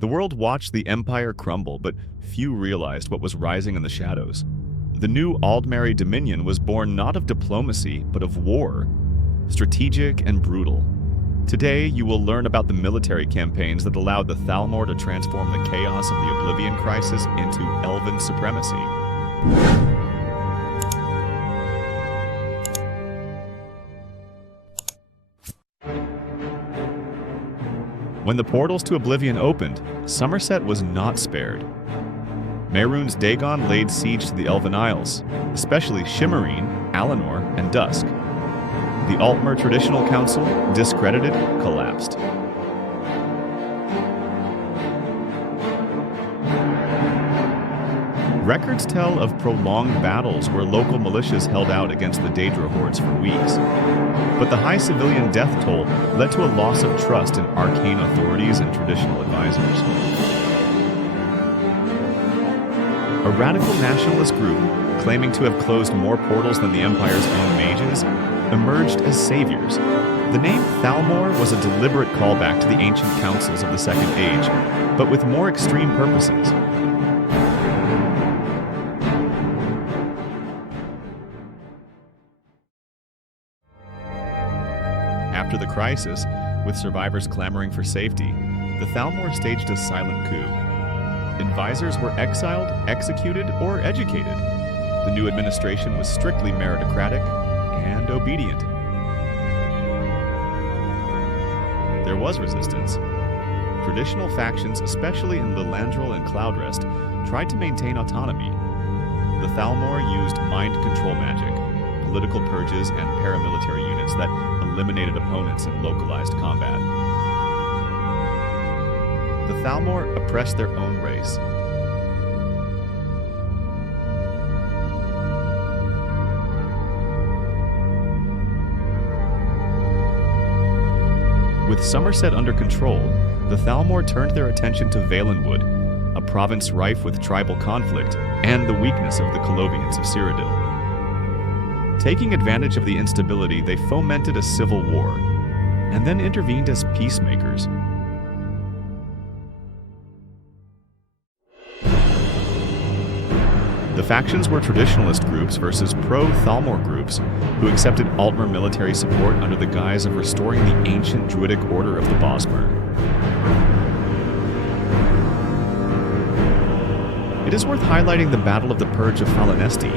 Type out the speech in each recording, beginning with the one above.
The world watched the empire crumble, but few realized what was rising in the shadows. The new Aldmeri Dominion was born not of diplomacy, but of war, strategic and brutal. Today, you will learn about the military campaigns that allowed the Thalmor to transform the chaos of the Oblivion Crisis into elven supremacy. When the portals to Oblivion opened, Summerset was not spared. Mehrunes Dagon laid siege to the Elven Isles, especially Shimmerine, Alinor, and Dusk. The Altmeri Traditional Council, discredited, collapsed. Records tell of prolonged battles where local militias held out against the Daedra hordes for weeks. But the high civilian death toll led to a loss of trust in arcane authorities and traditional advisors. A radical nationalist group, claiming to have closed more portals than the Empire's own mages, emerged as saviors. The name Thalmor was a deliberate callback to the ancient councils of the Second Age, but with more extreme purposes. After the crisis, with survivors clamoring for safety, the Thalmor staged a silent coup. Advisors were exiled, executed, or educated. The new administration was strictly meritocratic and obedient. There was resistance. Traditional factions, especially in Lilandril and Cloudrest, tried to maintain autonomy. The Thalmor used mind control magic, political purges, and paramilitary units that eliminated opponents in localized combat. The Thalmor oppressed their own race. With Summerset under control, the Thalmor turned their attention to Valenwood, a province rife with tribal conflict and the weakness of the Colovians of Cyrodiil. Taking advantage of the instability, they fomented a civil war, and then intervened as peacemakers. The factions were traditionalist groups versus pro-Thalmor groups who accepted Altmer military support under the guise of restoring the ancient druidic order of the Bosmer. It is worth highlighting the Battle of the Purge of Falanesti,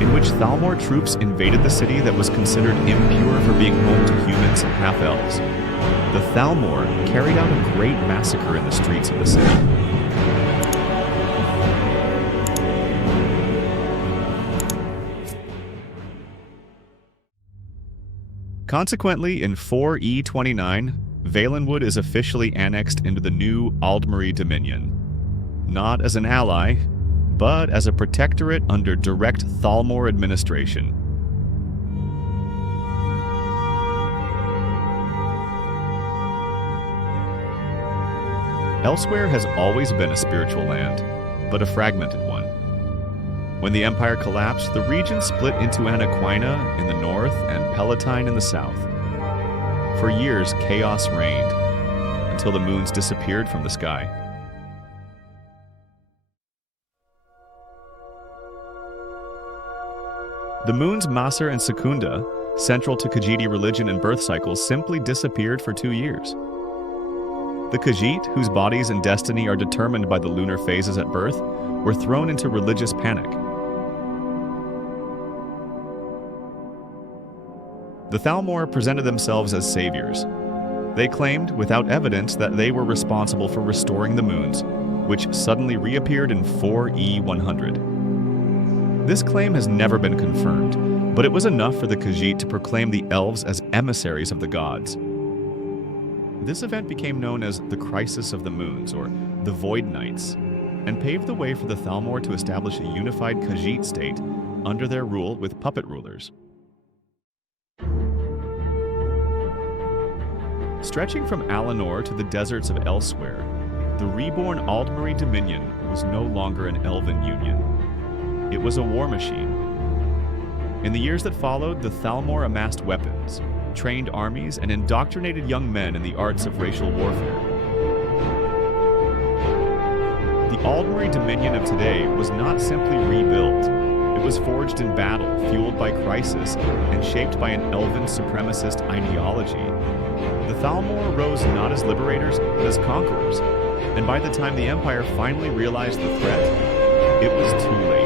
in which Thalmor troops invaded the city that was considered impure for being home to humans and half-elves. The Thalmor carried out a great massacre in the streets of the city. Consequently, in 4E29, Valenwood is officially annexed into the new Aldmeri Dominion. Not as an ally, but as a protectorate under direct Thalmor administration. Elsweyr has always been a spiritual land, but a fragmented one. When the Empire collapsed, the region split into Anaquina in the north and Palatine in the south. For years, chaos reigned, until the moons disappeared from the sky. The moons Maser and Secunda, central to Khajiit religion and birth cycles, simply disappeared for 2 years. The Khajiit, whose bodies and destiny are determined by the lunar phases at birth, were thrown into religious panic. The Thalmor presented themselves as saviors. They claimed, without evidence, that they were responsible for restoring the moons, which suddenly reappeared in 4E100. This claim has never been confirmed, but it was enough for the Khajiit to proclaim the elves as emissaries of the gods. This event became known as the Crisis of the Moons, or the Void Nights, and paved the way for the Thalmor to establish a unified Khajiit state under their rule with puppet rulers. Stretching from Alinor to the deserts of Elsweyr, the reborn Aldmeri Dominion was no longer an elven union. It was a war machine. In the years that followed, the Thalmor amassed weapons, trained armies, and indoctrinated young men in the arts of racial warfare. The Aldmeri Dominion of today was not simply rebuilt. It was forged in battle, fueled by crisis, and shaped by an elven supremacist ideology. The Thalmor rose not as liberators, but as conquerors, and by the time the Empire finally realized the threat, it was too late.